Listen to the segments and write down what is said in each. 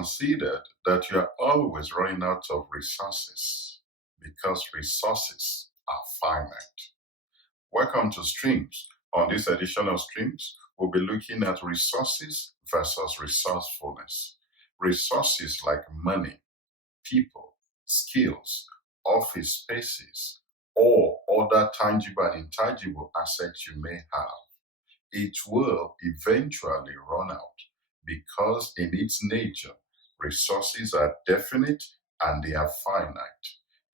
considered that you are always running out of resources because resources are finite? Welcome to Streams. On this edition of Streams, we'll be looking at resources versus resourcefulness. Resources like money, people, skills, office spaces, or other tangible and intangible assets you may have. It will eventually run out because in its nature, resources are definite and they are finite.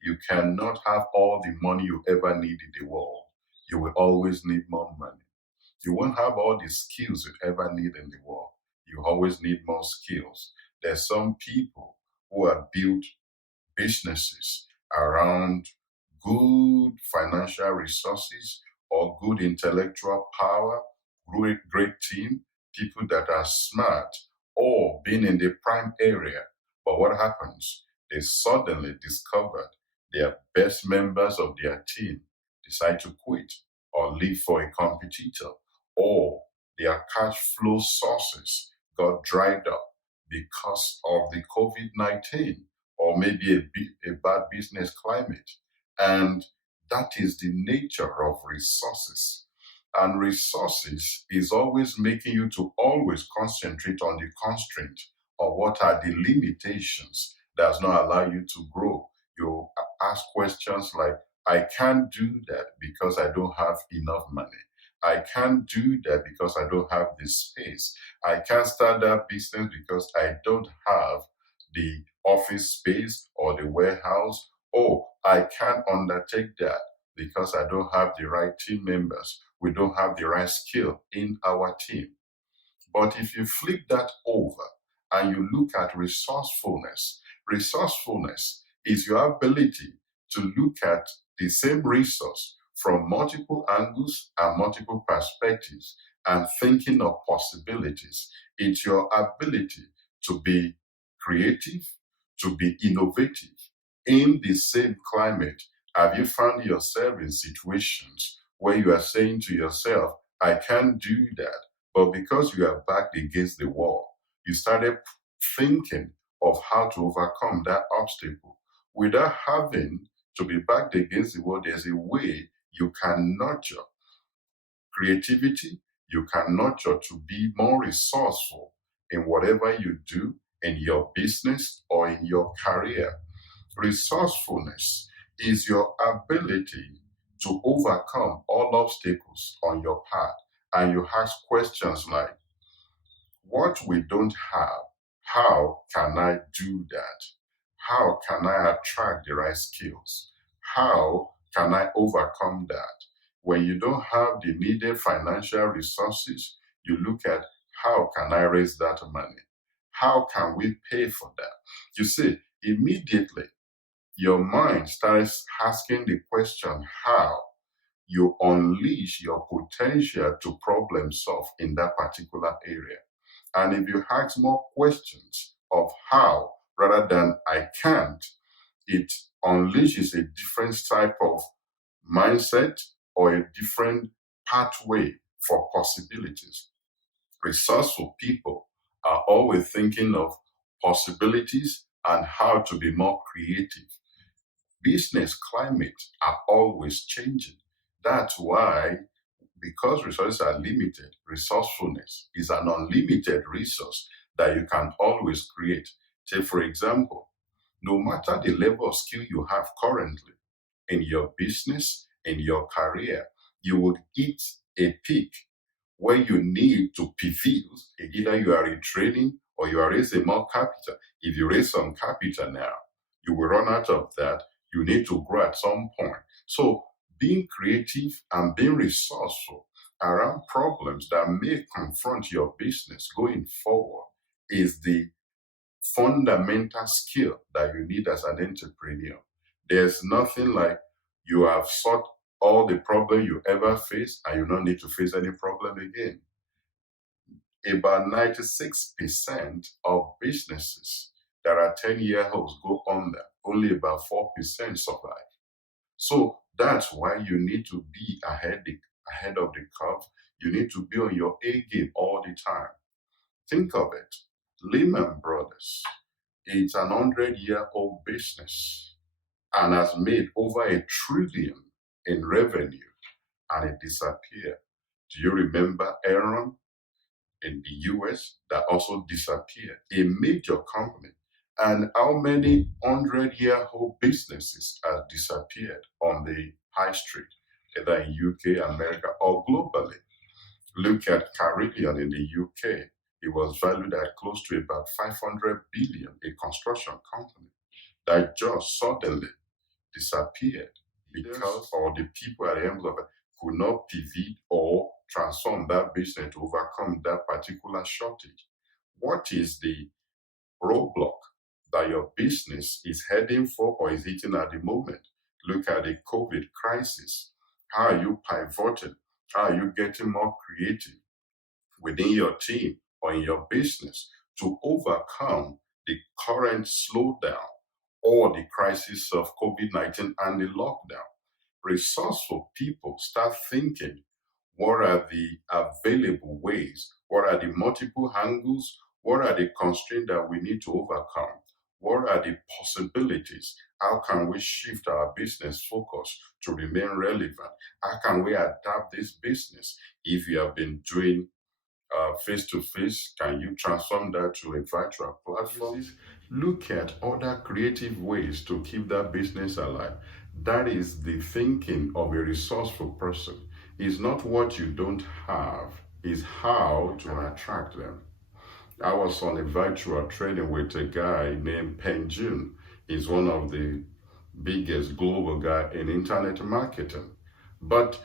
You cannot have all the money you ever need in the world. You will always need more money. You won't have all the skills you ever need in the world. You always need more skills. There's some people who have built businesses around good financial resources or good intellectual power, great team, people that are smart, or being in the prime area. But what happens? They suddenly discovered their best members of their team decide to quit or leave for a competitor, or their cash flow sources got dried up because of the COVID-19 or maybe a bad business climate. And that is the nature of resources. And resources is always making you to always concentrate on the constraint of what are the limitations that does not allow you to grow. You ask questions like, I can't do that because I don't have enough money. I can't do that because I don't have the space. I can't start that business because I don't have the office space or the warehouse. Oh, I can't undertake that because I don't have the right team members. We don't have the right skill in our team. But if you flip that over and you look at resourcefulness, resourcefulness is your ability to look at the same resource from multiple angles and multiple perspectives and thinking of possibilities. It's your ability to be creative, to be innovative in the same climate. Have you found yourself in situations where you are saying to yourself, I can't do that, but because you are backed against the wall, you started thinking of how to overcome that obstacle without having to be backed against the wall? There's a way you can nurture creativity, you can nurture to be more resourceful in whatever you do in your business or in your career. Resourcefulness is your ability to overcome all obstacles on your path. And you ask questions like, what we don't have, how can I do that? How can I attract the right skills? How can I overcome that? When you don't have the needed financial resources, you look at how can I raise that money? How can we pay for that? You see, immediately your mind starts asking the question how. You unleash your potential to problem solve in that particular area. And if you ask more questions of how rather than I can't, it unleashes a different type of mindset or a different pathway for possibilities. Resourceful people are always thinking of possibilities and how to be more creative. Business climates are always changing. That's why, because resources are limited, resourcefulness is an unlimited resource that you can always create. Say, for example, no matter the level of skill you have currently in your business, in your career, you would hit a peak where you need to pivot. Either you are in training or you are raising more capital. If you raise some capital now, you will run out of that. You need to grow at some point. So being creative and being resourceful around problems that may confront your business going forward is the fundamental skill that you need as an entrepreneur. There's nothing like you have solved all the problem you ever face and you don't need to face any problem again. About 96% of businesses that are 10-year-olds go under. Only about 4% survive. So that's why you need to be ahead of the curve. You need to be on your A game all the time. Think of it. Lehman Brothers, it's an 100-year-old business and has made over $1 trillion in revenue, and it disappeared. Do you remember Enron in the US that also disappeared? A major company. And how many 100-year-old businesses have disappeared on the high street, either in UK, America, or globally? Look at Carillion in the UK. It was valued at close to about 500 billion, a construction company that just suddenly disappeared because all the people at the end of it could not pivot or transform that business to overcome that particular shortage. What is the roadblock that your business is heading for or is hitting at the moment? Look at the COVID crisis. How are you pivoting? How are you getting more creative within your team or in your business to overcome the current slowdown or the crisis of COVID-19 and the lockdown? Resourceful people start thinking, what are the available ways? What are the multiple angles? What are the constraints that we need to overcome? What are the possibilities? How can we shift our business focus to remain relevant? How can we adapt this business? If you have been doing face-to-face, can you transform that to a virtual platform? Look at other creative ways to keep that business alive. That is the thinking of a resourceful person. It's not what you don't have, it's how to attract them. I was on a virtual training with a guy named Peng Jun. He's one of the biggest global guy in internet marketing. But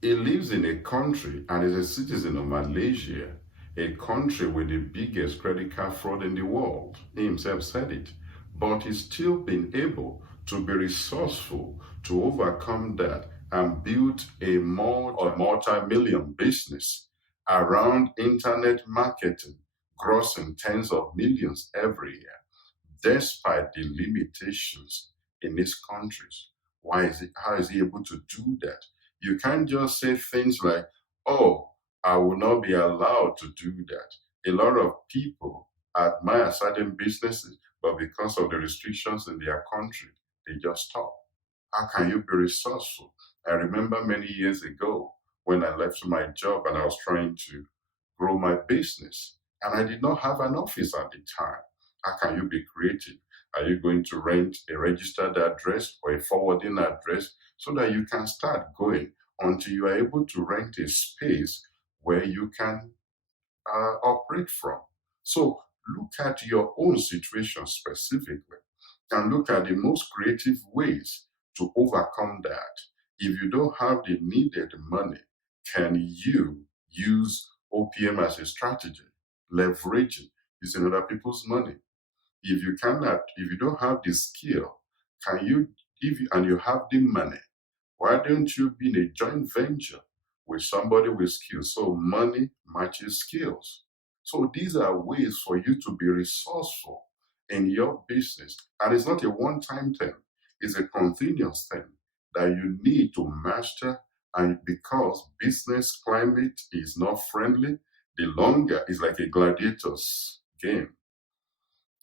he lives in a country and is a citizen of Malaysia, a country with the biggest credit card fraud in the world. He himself said it. But he's still been able to be resourceful to overcome that and build a multi-million business around internet marketing, grossing tens of millions every year, despite the limitations in his countries. How is he able to do that? You can't just say things like, oh, I will not be allowed to do that. A lot of people admire certain businesses, but because of the restrictions in their country, they just stop. How can you be resourceful? I remember many years ago when I left my job and I was trying to grow my business, and I did not have an office at the time. How can you be creative? Are you going to rent a registered address or a forwarding address so that you can start going until you are able to rent a space where you can operate from? So look at your own situation specifically and look at the most creative ways to overcome that. If you don't have the needed money, can you use OPM as a strategy, leveraging, using other people's money? If you don't have the skill, and you have the money, why don't you be in a joint venture with somebody with skills? So money matches skills. So these are ways for you to be resourceful in your business. And it's not a one-time thing. It's a continuous thing that you need to master. And because business climate is not friendly, the longer it's like a gladiator's game.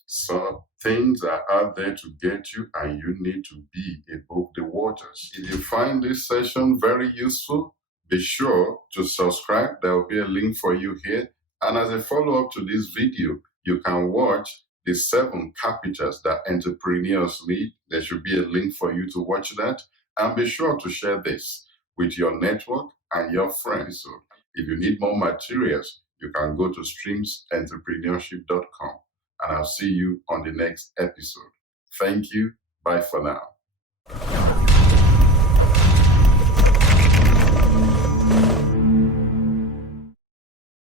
So things are out there to get you and you need to be above the waters. If you find this session very useful, be sure to subscribe. There will be a link for you here. And as a follow-up to this video, you can watch the 7 capitals that entrepreneurs need. There should be a link for you to watch that. And be sure to share this with your network and your friends. So if you need more materials, you can go to streamsentrepreneurship.com. And I'll see you on the next episode. Thank you. Bye for now.